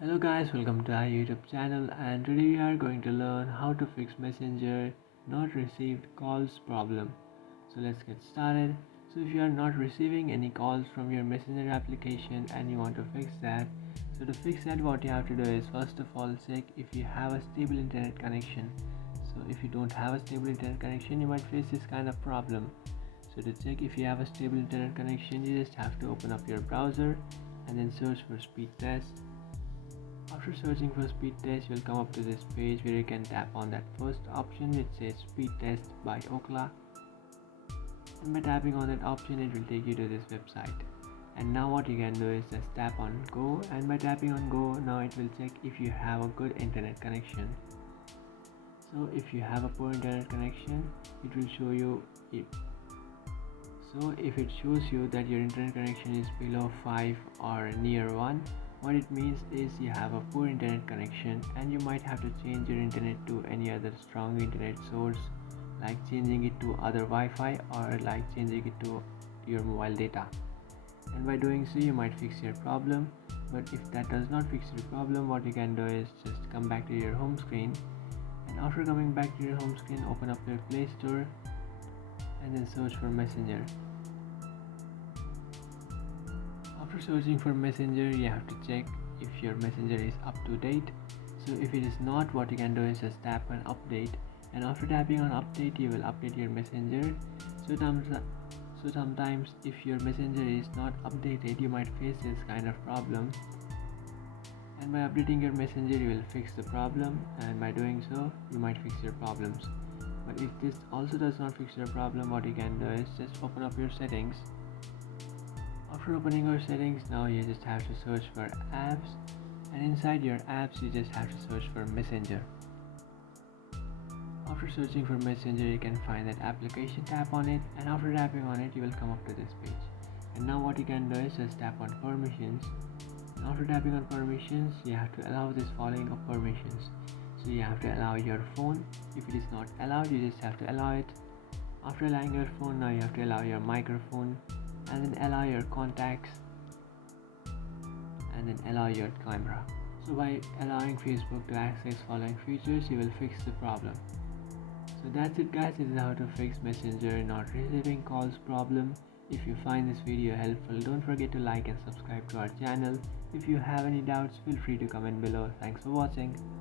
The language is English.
Hello guys, welcome to our YouTube channel, and today we are going to learn how to fix Messenger not received calls problem. So let's get started. So if you are not receiving any calls from your Messenger application and you want to fix that, so to fix that what you have to do is first of all check if you have a stable internet connection. So if you don't have a stable internet connection, you might face this kind of problem. So to check if you have a stable internet connection, you just have to open up your browser and then search for speed test. After searching for speed test, you'll come up to this page where you can tap on that first option which says speed test by Ookla. And by tapping on that option, it will take you to this website. And now what you can do is just tap on go, and by tapping on go, now it will check if you have a good internet connection. So if you have a poor internet connection, it will show you if it shows you that your internet connection is below 5 or near 1, what it means is you have a poor internet connection and you might have to change your internet to any other strong internet source, like changing it to other Wi-Fi or like changing it to your mobile data. And by doing so you might fix your problem. But if that does not fix your problem, what you can do is just come back to your home screen, and after coming back to your home screen, open up your Play Store and then search for Messenger. After searching for Messenger, you have to check if your Messenger is up to date. So if it is not, what you can do is just tap on update, and after tapping on update, you will update your Messenger. So sometimes if your Messenger is not updated, you might face this kind of problem. And by updating your Messenger, you will fix the problem, and by doing so, you might fix your problems. But if this also does not fix your problem, what you can do is just open up your settings. After opening your settings, now you just have to search for apps, and inside your apps you just have to search for Messenger. After searching for Messenger, you can find that application, tap on it, and after tapping on it you will come up to this page. And now what you can do is just tap on permissions, and after tapping on permissions you have to allow this following of permissions. So you have to allow your phone. If it is not allowed, you just have to allow it. After allowing your phone, now you have to allow your microphone, and then allow your contacts, and then allow your camera. So by allowing Facebook to access following features, you will fix the problem. So that's it guys, this is how to fix Messenger not receiving calls problem. If you find this video helpful, don't forget to like and subscribe to our channel. If you have any doubts, feel free to comment below. Thanks for watching.